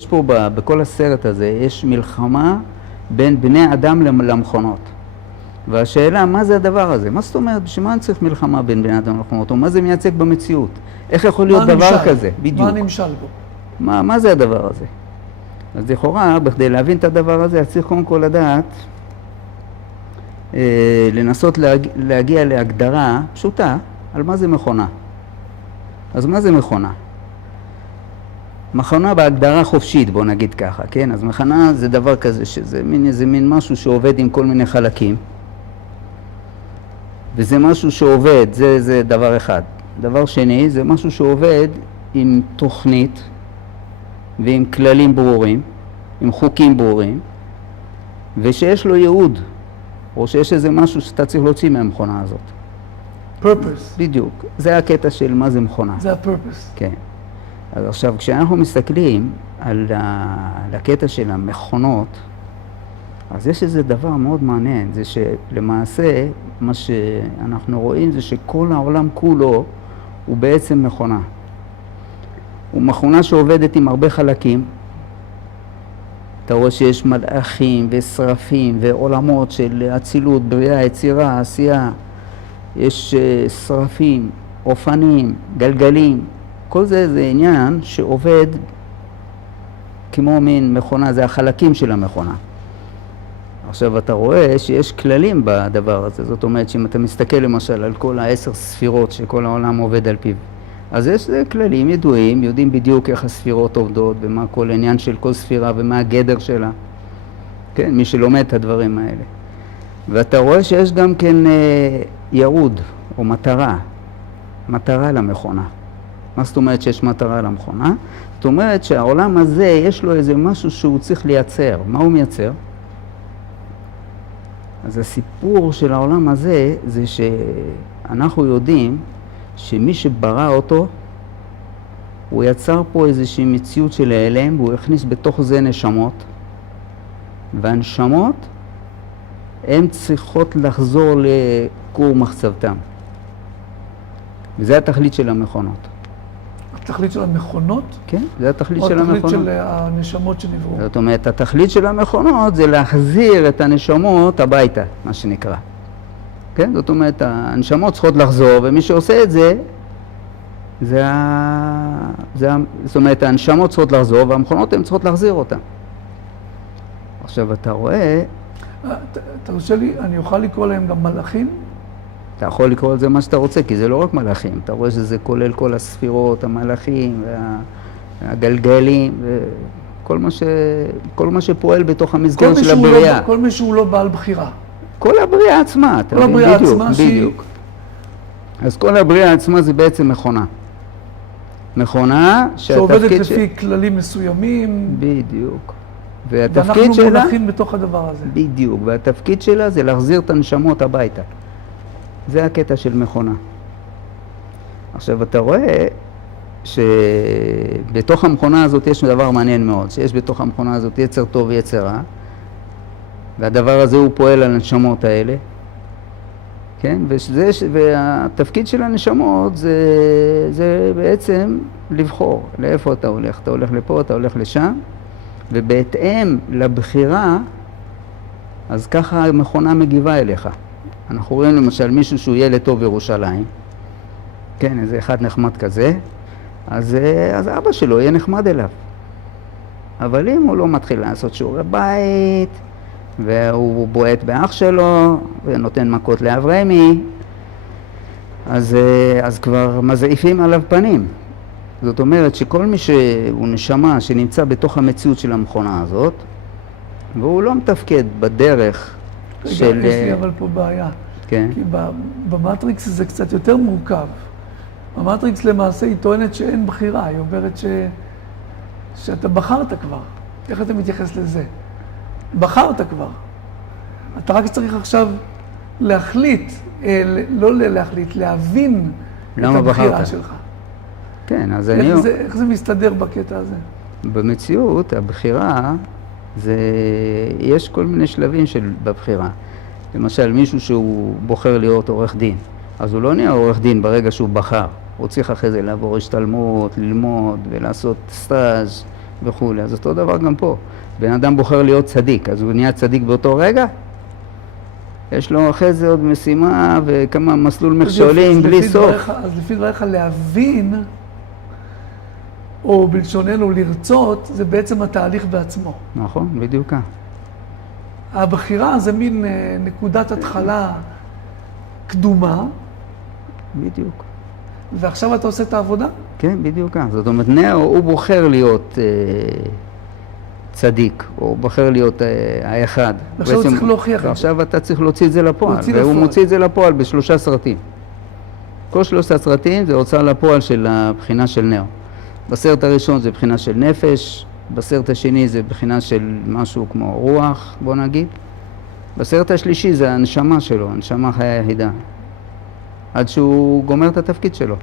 יש פה בכל הסרט הזה, יש מלחמה בין בני אדם למכונות. והשאלה, מה זה הדבר הזה? מה זאת אומרת? בשביל מה אני צריך מלחמה בין בני אדם למכונות? או מה זה מייצג במציאות? איך יכול להיות דבר כזה? בדיוק. מה נמשל בו? מה זה הדבר הזה? אז לכאורה, בכדי להבין את הדבר הזה, צריך קודם כל לדעת, לנסות להגיע להגדרה פשוטה על מה זה מכונה. אז מה זה מכונה? מכונה בהגדרה חופשית, בוא נגיד ככה, כן? אז מכונה זה דבר כזה, שזה מין משהו שעובד עם כל מיני חלקים, וזה משהו שעובד, זה דבר אחד. דבר שני, זה משהו שעובד עם תוכנית ועם כללים ברורים, עם חוקים ברורים, ושיש לו ייעוד, או שיש איזה משהו שאתה צריך להוציא מהמכונה הזאת. purpose. בדיוק. זה הקטע של מה זה מכונה. זה ה-purpose. כן. אז עכשיו, כשאנחנו מסתכלים על הקטע של המכונות, אז יש איזה דבר מאוד מעניין, זה שלמעשה מה שאנחנו רואים זה שכל העולם כולו הוא בעצם מכונה. הוא מכונה שעובדת עם הרבה חלקים. אתה רואה שיש מלאכים ושרפים ועולמות של אצילות, בריאה, יצירה, עשייה. יש שרפים, אופנים, גלגלים. כל זה עניין שעובד כמו מין מכונה, זה החלקים של המכונה. עכשיו אתה רואה שיש כללים בדבר הזה, זאת אומרת שאם אתה מסתכל למשל על כל 10 ספירות שכל העולם עובד על פיו, אז יש כללים ידועים, יודעים בדיוק איך הספירות עובדות ומה כל עניין של כל ספירה ומה הגדר שלה, כן, מי שלומד את הדברים האלה. ואתה רואה שיש גם כן ייעוד או מטרה למכונה. מה זאת אומרת שיש מטרה למכונה? זאת אומרת שהעולם הזה יש לו איזה משהו שהוא צריך לייצר. מה הוא מייצר? אז הסיפור של העולם הזה זה שאנחנו יודעים שמי שברא אותו, הוא יצר פה איזושהי מציאות של העלם, והוא הכניס בתוך זה נשמות, והנשמות הן צריכות לחזור לכור מחצבתם. וזה התכלית של המכונות. התכלית של המכונות? כן, זה התכלית של המכונות. או התכלית של הנשמות שנבראו? זאת אומרת, התכלית של המכונות זה להחזיר את הנשמות הביתה, מה שנקרא. כן? זאת אומרת, הנשמות צריכות לחזור, ומי שעושה את זה, זאת אומרת, הנשמות צריכות לחזור, והמכונות הן צריכות להחזיר אותן. עכשיו, אתה רואה... תרשה לי, אני אוכל לקרוא להם גם מלאכים? אתה יכול לקרוא לזה מה שאתה רוצה, כי זה לא רק מלאכים. אתה רואה שזה כולל כל הספירות, המלאכים, והגלגלים, כל מה שפועל בתוך המסגרת של הבריאה. כל מי שהוא לא בעל בחירה. כל הבריאה עצמה, אתה מבין? כל הבריאה עצמה בדיוק. אז כל הבריאה עצמה זה בעצם מכונה. מכונה שעובדת לפי כללים מסוימים. בדיוק. והתפקיד ואנחנו מונחים בתוך הדבר הזה. בדיוק. והתפקיד שלה זה להחזיר את הנשמות הביתה. זה הקטע של מכונה. עכשיו אתה רואה שבתוך המכונה הזאת יש דבר מעניין מאוד, שיש בתוך המכונה הזאת יצר טוב ויצר רע, והדבר הזה הוא פועל על הנשמות האלה, כן? והתפקיד של הנשמות זה בעצם לבחור לאיפה אתה הולך. אתה הולך לפה, אתה הולך לשם, ובהתאם לבחירה, אז ככה המכונה מגיבה אליך. אנחנו רואים למשל מישהו שהוא ילד טוב בירושלים, כן, איזה אחד נחמד כזה, אז אבא שלו יהיה נחמד אליו. אבל אם הוא לא מתחיל לעשות שיעורי בית, והוא בועט באח שלו, ונותן מכות לאברמי, אז כבר מזעיפים עליו פנים. זאת אומרת שכל מי שהוא נשמה שנמצא בתוך המציאות של המכונה הזאת, והוא לא מתפקד בדרך של... רגע, יש לי אבל פה בעיה. כן. כי במטריקס זה קצת יותר מורכב. במטריקס למעשה היא טוענת שאין בחירה, היא אומרת שאתה בחרת כבר. איך אתה מתייחס לזה? בחרת כבר. אתה רק צריך עכשיו להחליט, לא להחליט, להבין את הבחירה שלך. כן, אז איך זה מסתדר בקטע הזה? במציאות, הבחירה, יש כל מיני שלבים בבחירה. למשל, מישהו שהוא בוחר להיות עורך דין, אז הוא לא נהיה עורך דין ברגע שהוא בחר. הוא צריך אחרי זה לעבור השתלמות, ללמוד ולעשות סטאז' וכולי. אז אותו דבר גם פה. בן אדם בוחר להיות צדיק, אז הוא נהיה צדיק באותו רגע? יש לו אחרי זה עוד משימה וכמה מסלול מכשולים בלי סוף. אז לפי דבריך להבין, או בלשוננו לרצות, זה בעצם התהליך בעצמו. נכון, בדיוק כך. הבחירה זה מין נקודת התחלה קדומה. בדיוק. ועכשיו אתה עושה את העבודה? כן, בדיוק כך. זאת אומרת, נאו הוא בוחר להיות צדיק, או בוחר להיות האחד. ועכשיו הוא צריך להוכיח את זה. ועכשיו אתה צריך להוציא את זה לפועל. להוציא והוא לפועל. מוציא את זה לפועל ב3 סרטים. כל 3 סרטים זה הוצאה לפועל של הבחינה של נאו. בסרט הראשון זה בחינה של נפש, בסרט השני זה בחינה של משהו כמו רוח, בוא נגיד. בסרט השלישי זה הנשמה שלו, הנשמה חיה יחידה. עד שהוא גומר את התפקיד שלו.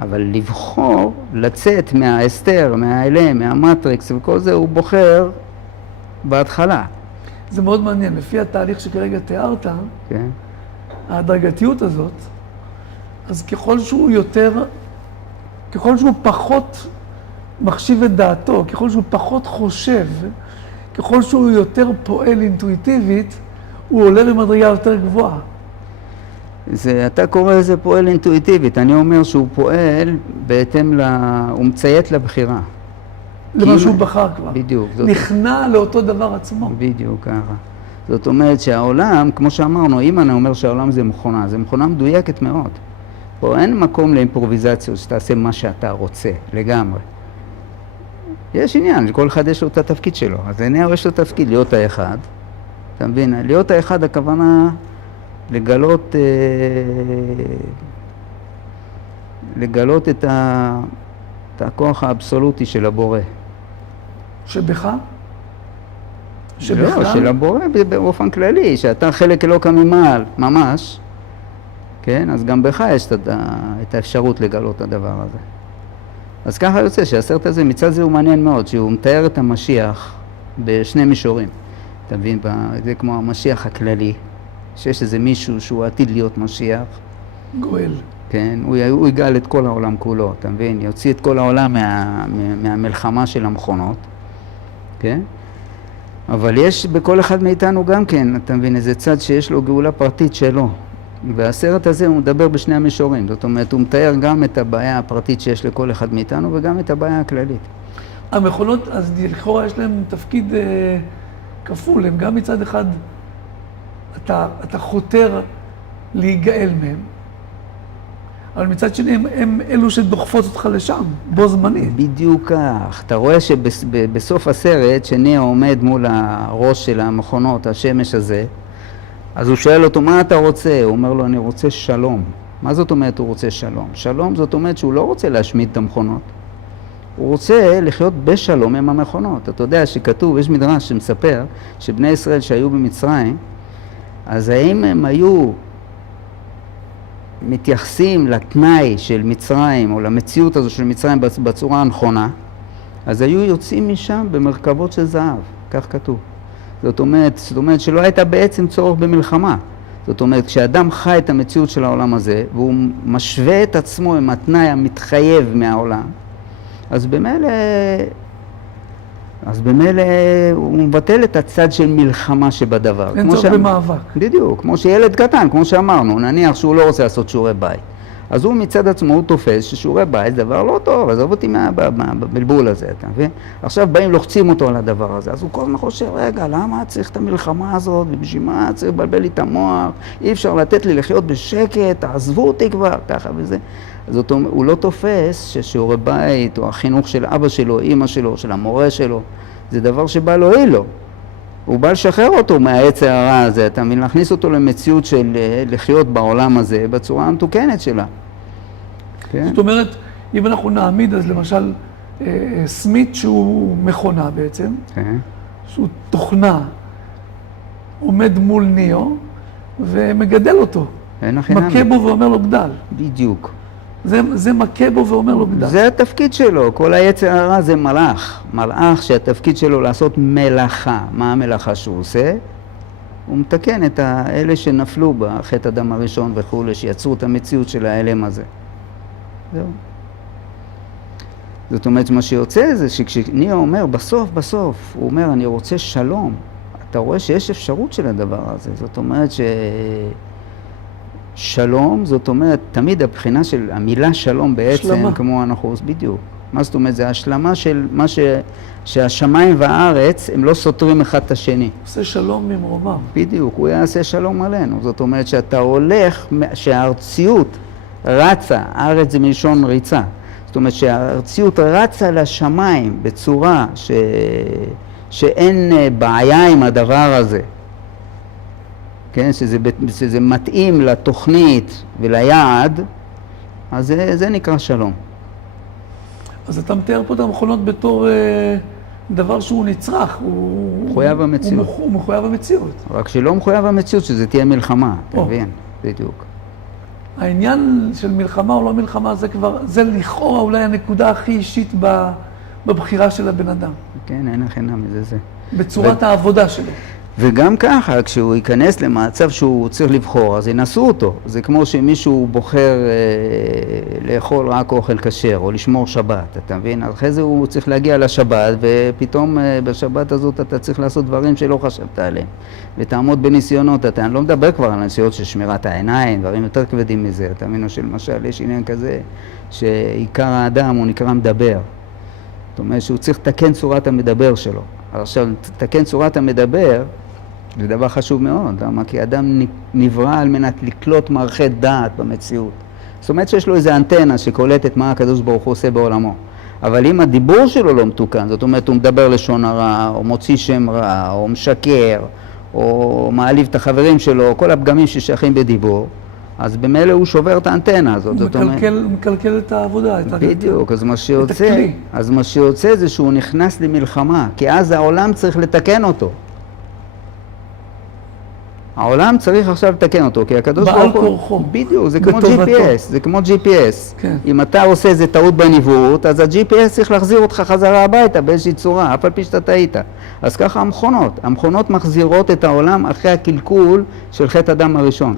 אבל לבחור, לצאת מההסתר, מהאלם, מהמטריקס וכל זה, הוא בוחר בהתחלה. זה מאוד מעניין. לפי התהליך שכרגע תיארת, כן. ההדרגתיות הזאת, אז ככל שהוא פחות מחשיב את דעתו, ככל שהוא פחות חושב, ככל שהוא יותר פועל אינטואיטיבית, הוא עולה במדרגה יותר גבוהה. אתה קורא לזה פועל אינטואיטיבית, אני אומר שהוא פועל בהתאם הוא מציית לבחירה. למה שהוא בחר כבר. בדיוק. נכנע לאותו דבר עצמו. בדיוק ככה. זאת אומרת שהעולם, כמו שאמרנו, אם אני אומר שהעולם זה מכונה, זה מכונה מדויקת מאוד. פה אין מקום לאימפרוביזציות, שתעשה מה שאתה רוצה, לגמרי. יש עניין, לכל אחד יש לו את התפקיד שלו. אז נאו יש לו תפקיד להיות האחד. אתה מבין? להיות האחד הכוונה לגלות את הכוח האבסולוטי של הבורא. שבך? לא, של הבורא באופן כללי, שאתה חלק אלוקא ממעל, ממש. כן? אז גם בך יש את האפשרות לגלות את הדבר הזה. אז ככה יוצא שהסרט הזה מצד זה הוא מעניין מאוד, שהוא מתאר את המשיח בשני מישורים. אתה מבין? זה כמו המשיח הכללי. שיש איזה מישהו שהוא עתיד להיות משיח. גואל. כן, הוא יגאל את כל העולם כולו, אתה מבין? יוציא את כל העולם מהמלחמה של המכונות, כן? אבל יש בכל אחד מאיתנו גם כן, אתה מבין, איזה צד שיש לו גאולה פרטית שלו. והסרט הזה הוא מדבר בשני המישורים, זאת אומרת, הוא מתאר גם את הבעיה הפרטית שיש לכל אחד מאיתנו וגם את הבעיה הכללית. המכונות, אז לכאורה יש להם תפקיד כפול, הם גם מצד אחד, אתה חותר להיגאל מהם, אבל מצד שני הם אלו שדוחפות אותך לשם, בו זמנית. בדיוק כך. אתה רואה שבסוף הסרט, שנאו עומד מול הראש של המכונות, השמש הזה, אז הוא שואל אותו, מה אתה רוצה? הוא אומר לו, אני רוצה שלום. מה זאת אומרת הוא רוצה שלום? שלום זאת אומרת שהוא לא רוצה להשמיד את המכונות. הוא רוצה לחיות בשלום עם המכונות. אתה יודע שכתוב, יש מדרש שמספר, שבני ישראל שהיו במצרים, אז האם הם היו מתייחסים לתנאי של מצרים, או למציאות הזו של מצרים בצורה הנכונה, אז היו יוצאים משם במרכבות של זהב, כך כתוב. זאת אומרת שלא הייתה בעצם צורך במלחמה. זאת אומרת, כשאדם חי את המציאות של העולם הזה, והוא משווה את עצמו עם התנאי המתחייב מהעולם, אז במילא הוא מבטל את הצד של מלחמה שבדבר. אין צורך במאבק. בדיוק, כמו שילד קטן, כמו שאמרנו, נניח שהוא לא רוצה לעשות שיעורי בית. אז הוא מצד עצמו, הוא תופס ששיעורי בית זה דבר לא טוב, עזוב אותי מהבלבול הזה, אתה מבין? עכשיו באים לוחצים אותו על הדבר הזה, אז הוא כל הזמן חושב, רגע, למה צריך את המלחמה הזאת, ובשביל מה צריך לבלבל לי את המוח, אי אפשר לתת לי לחיות בשקט, תעזבו אותי כבר, ככה וזה. זאת אומרת, הוא לא תופס ששיעורי בית, או החינוך של אבא שלו, אמא שלו, של המורה שלו, זה דבר שבא להועיל לו. הוא בא לשחרר אותו מהעץ הרע הזה, אתה מבין, להכניס אותו למציאות של לחיות בעולם הזה בצורה המתוקנת שלה. כן? זאת אומרת, אם אנחנו נעמיד אז למשל סמית שהוא מכונה בעצם, כן. שהוא תוכנה, עומד מול ניאו ומגדל אותו. מכה בו ואומר לו גדל. בדיוק. זה מכה בו ואומר לו גדל. זה התפקיד שלו, כל היצר הרע זה מלאך. מלאך שהתפקיד שלו לעשות מלאכה. מה המלאכה שהוא עושה? הוא מתקן את האלה שנפלו בחטא אדם הראשון וכו', שיצרו את המציאות של האלם הזה. זהו. זאת אומרת, מה שיוצא זה שכשניאו אומר בסוף, הוא אומר, אני רוצה שלום. אתה רואה שיש אפשרות של הדבר הזה. זאת אומרת שלום, זאת אומרת, תמיד הבחינה של המילה שלום בעצם, השלמה. כמו אנחנו בדיוק. מה זאת אומרת? זה השלמה של מה שהשמיים והארץ, הם לא סותרים אחד את השני. עושה שלום ממרומם. בדיוק, הוא יעשה שלום עלינו. זאת אומרת שאתה הולך, שהארציות רצה, הארץ זה מלשון ריצה. זאת אומרת שהארציות רצה לשמיים בצורה שאין בעיה עם הדבר הזה. כן, שזה מתאים לתוכנית וליעד, אז זה נקרא שלום. אז אתה מתאר פה את המכונות בתור דבר שהוא נצרך, הוא מחויב המציאות. הוא מחויב המציאות. רק שלא מחויב המציאות, שזה תהיה מלחמה, אתה מבין? בדיוק. העניין של מלחמה או לא מלחמה, זה לכאורה אולי הנקודה הכי אישית בבחירה של הבן אדם. כן, אין חינם מזה זה. בצורת העבודה שלו. וגם ככה, כשהוא ייכנס למצב שהוא צריך לבחור, אז ינסו אותו. זה כמו שמישהו בוחר לאכול רק אוכל כשר, או לשמור שבת, אתה מבין? אחרי זה הוא צריך להגיע לשבת, ופתאום בשבת הזאת אתה צריך לעשות דברים שלא חשבת עליהם. ותעמוד בניסיונות, אני לא מדבר כבר על ניסיונות של שמירת העיניים, דברים יותר כבדים מזה. אתה מבין, שלמשל, יש עניין כזה, שעיקר האדם הוא נקרא מדבר. זאת אומרת שהוא צריך לתקן צורת המדבר שלו. עכשיו, לתקן צורת המדבר, זה דבר חשוב מאוד. למה? כי אדם נברא על מנת לקלוט מערכי דעת במציאות. זאת אומרת שיש לו איזו אנטנה שקולטת מה הקדוש ברוך הוא עושה בעולמו. אבל אם הדיבור שלו לא מתוקן, זאת אומרת הוא מדבר לשון הרע, או מוציא שם רע, או משקר, או מעליב את החברים שלו, כל הפגמים ששייכים בדיבור, אז במילא הוא שובר את האנטנה הזאת. הוא מקלקל את העבודה. בדיוק, אז מה שיוצא זה שהוא נכנס למלחמה, כי אז העולם צריך לתקן אותו. העולם צריך עכשיו לתקן אותו, כי הקדוש ברוך הוא... בעל כורחו. בדיוק, זה כמו GPS, זה כמו GPS. כן. אם אתה עושה איזה טעות בניווט, אז ה-GPS צריך להחזיר אותך חזרה הביתה באיזושהי צורה, אף על פי שאתה טעית. אז ככה המכונות מחזירות את העולם אחרי הקלקול של חטא אדם הראשון.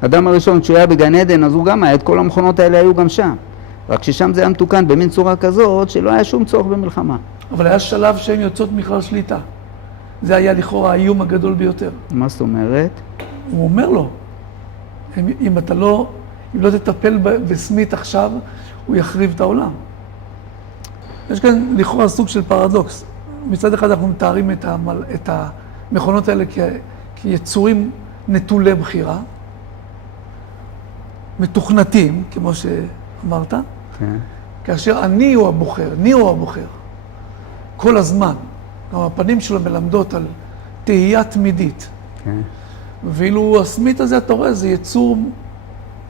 אדם הראשון, כשהוא היה בגן עדן, אז הוא גם היה, את כל המכונות האלה היו גם שם. רק ששם זה היה מתוקן במין צורה כזאת, שלא היה שום צורך במלחמה. אבל היה שלב שהן יוצאות מכלל שליטה. זה היה לכאורה האיום הגדול ביותר. מה זאת אומרת? הוא אומר לו, אם לא תטפל בסמית עכשיו, הוא יחריב את העולם. יש כאן לכאורה סוג של פרדוקס. מצד אחד אנחנו מתארים את המכונות האלה כיצורים נטולי בחירה, מתוכנתים, כמו שאמרת, כן. כאשר אני הוא הבוחר, כל הזמן. גם הפנים שלו מלמדות על תהייה תמידית. כן. ואילו הסמית הזה, אתה רואה, זה יצור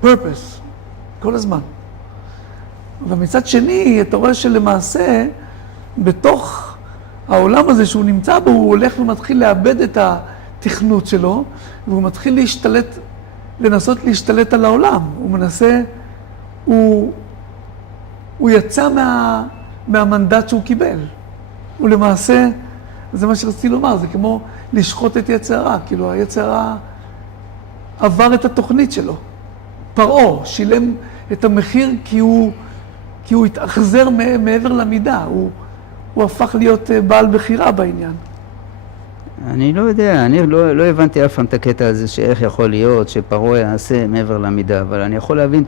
purpose, כל הזמן. ומצד שני, אתה רואה שלמעשה, בתוך העולם הזה שהוא נמצא בו, הוא הולך ומתחיל לאבד את התכנות שלו, והוא מתחיל לנסות להשתלט על העולם. הוא מנסה, הוא יצא מהמנדט שהוא קיבל. הוא למעשה, זה מה שרציתי לומר, זה כמו לשחוט את יצר הרע. כאילו היצר הרע עבר את התוכנית שלו. פרעה שילם את המחיר כי הוא התאכזר מעבר למידה. הוא הפך להיות בעל בחירה בעניין. אני לא יודע, אני לא הבנתי אף פעם את הקטע הזה שאיך יכול להיות שפרעה יעשה מעבר למידה, אבל אני יכול להבין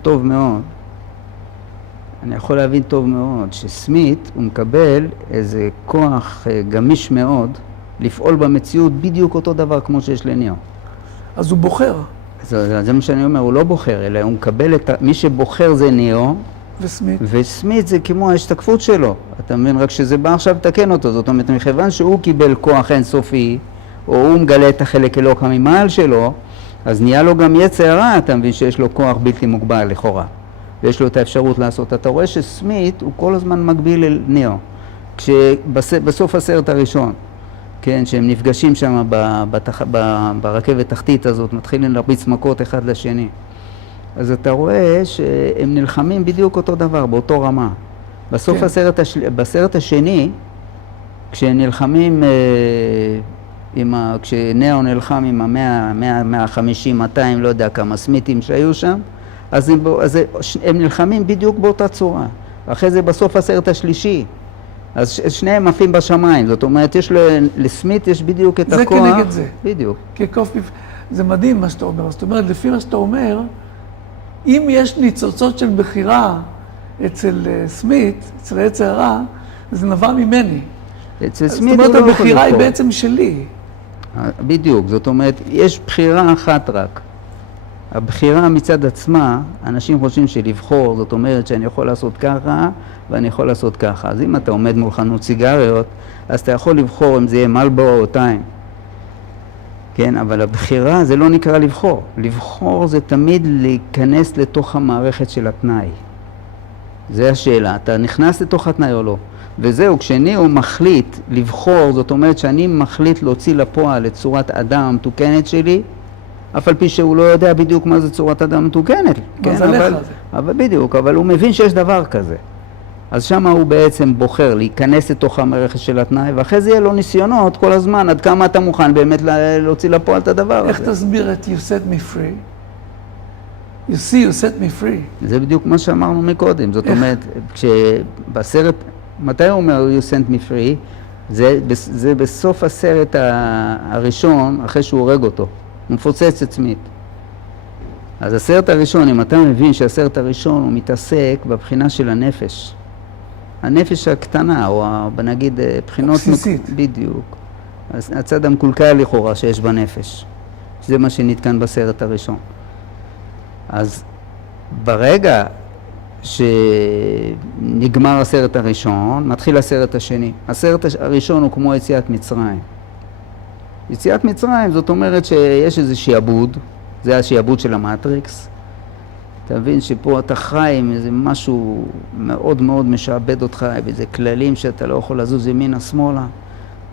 טוב מאוד שסמית הוא מקבל איזה כוח גמיש מאוד לפעול במציאות בדיוק אותו דבר כמו שיש לניאו. אז הוא בוחר. זה מה שאני אומר, הוא לא בוחר, אלא הוא מקבל מי שבוחר זה ניאו, וסמית זה כמו ההשתקפות שלו. אתה מבין, רק שזה בא עכשיו לתקן אותו. זאת אומרת, מכיוון שהוא קיבל כוח אינסופי, או הוא מגלה את החלק אלוקא ממעל שלו, אז נהיה לו גם יצר הרע, אתה מבין שיש לו כוח בלתי מוגבל לכאורה. ויש לו את האפשרות לעשות. אתה רואה שסמית הוא כל הזמן מקביל אל ניאו. בסוף הסרט הראשון, כן, שהם נפגשים שם ברכבת תחתית הזאת, מתחילים להרביץ מכות אחד לשני. אז אתה רואה שהם נלחמים בדיוק אותו דבר, באותו רמה. בסוף בסרט השני, כשהם נלחמים, כשניאו נלחם עם 150, 200, לא יודע כמה סמיתים שהיו שם, אז הם נלחמים בדיוק באותה צורה. אחרי זה בסוף הסרט השלישי. אז שניהם עפים בשמיים, זאת אומרת, יש לסמית יש בדיוק את הכוח. זה כנגד זה. בדיוק. זה מדהים מה שאתה אומר. זאת אומרת, לפי מה שאתה אומר, אם יש ניצוצות של בחירה אצל סמית, אצל היצר הרע, זה נבע ממני. אצל זאת סמית אומרת, הוא לא יכול הבחירה היא לבחור. בעצם שלי. בדיוק, זאת אומרת, יש בחירה אחת רק. הבחירה מצד עצמה, אנשים חושבים שלבחור, זאת אומרת שאני יכול לעשות ככה ואני יכול לעשות ככה. אז אם אתה עומד מול חנות סיגריות, אז אתה יכול לבחור אם זה יהיה מלבורו או טיים. כן, אבל הבחירה זה לא נקרא לבחור. לבחור זה תמיד להיכנס לתוך המערכת של התנאי. זה השאלה, אתה נכנס לתוך התנאי או לא. וזהו, כשאני הוא מחליט לבחור, זאת אומרת שאני מחליט להוציא לפועל את צורת אדם המתוקנת שלי, אף על פי שהוא לא יודע בדיוק מה זה צורת אדם מתוקנת. מה זה לך זה? אבל בדיוק, אבל הוא מבין שיש דבר כזה. אז שם הוא בעצם בוחר להיכנס לתוך המערכת של התנאי, ואחרי זה יהיה לו ניסיונות כל הזמן, עד כמה אתה מוכן באמת להוציא לפועל את הדבר הזה. איך תסביר את You set me free? You see, you set me free. זה בדיוק מה שאמרנו מקודם. זאת אומרת, כשבסרט, מתי הוא אומר You sent me free? זה בסוף הסרט הראשון, אחרי שהוא הורג אותו. הוא מפוצץ את סמית. אז הסרט הראשון, אם אתה מבין שהסרט הראשון הוא מתעסק בבחינה של הנפש. הנפש הקטנה, או נגיד בחינות... הבסיסית. בדיוק. הצד המקולקל לכאורה שיש בנפש. זה מה שנתקן בסרט הראשון. אז ברגע שנגמר הסרט הראשון, מתחיל הסרט השני. הסרט הראשון הוא כמו יציאת מצרים. יציאת מצרים זאת אומרת שיש איזה שיעבוד, זה השיעבוד של המטריקס. אתה מבין שפה אתה חי עם איזה משהו מאוד מאוד משעבד אותך, איזה כללים שאתה לא יכול לזוז ימינה שמאלה.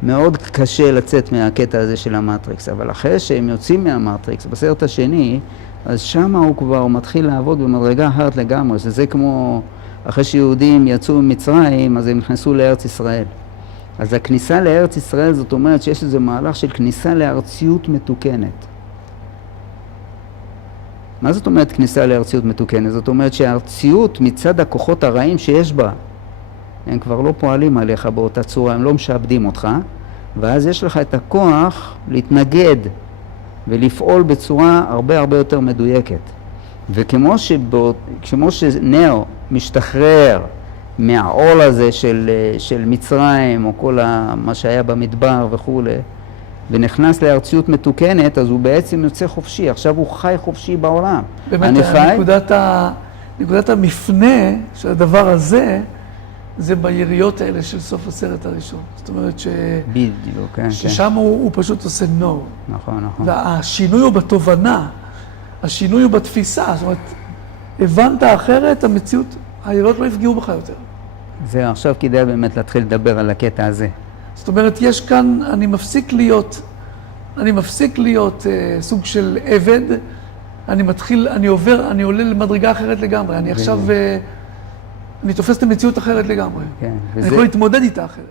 מאוד קשה לצאת מהקטע הזה של המטריקס, אבל אחרי שהם יוצאים מהמטריקס, בסרט השני, אז שם הוא כבר מתחיל לעבוד במדרגה אחרת לגמרי. זה כמו אחרי שיהודים יצאו ממצרים, אז הם נכנסו לארץ ישראל. אז הכניסה לארץ ישראל זאת אומרת שיש איזה מהלך של כניסה לארציות מתוקנת. מה זאת אומרת כניסה לארציות מתוקנת? זאת אומרת שהארציות מצד הכוחות הרעים שיש בה, הם כבר לא פועלים עליך באותה צורה, הם לא משעבדים אותך, ואז יש לך את הכוח להתנגד ולפעול בצורה הרבה הרבה יותר מדויקת. וכמו שנאו משתחרר מהעול הזה של מצרים, או כל מה שהיה במדבר וכו', ונכנס לארציות מתוקנת, אז הוא בעצם יוצא חופשי. עכשיו הוא חי חופשי בעולם. באמת, נקודת המפנה של הדבר הזה, זה ביריות האלה של סוף הסרט הראשון. זאת אומרת בדיוק, כן, ששם הוא פשוט עושה no. נכון, נכון. והשינוי הוא בתובנה, השינוי הוא בתפיסה. זאת אומרת, הבנת אחרת, המציאות, היריות לא יפגעו בך יותר. זה עכשיו כדאי באמת להתחיל לדבר על הקטע הזה. זאת אומרת, יש כאן, אני מפסיק להיות סוג של עבד, אני עולה למדרגה אחרת לגמרי. אני עכשיו, אני תופס את המציאות אחרת לגמרי. כן, אני יכול להתמודד איתה אחרת.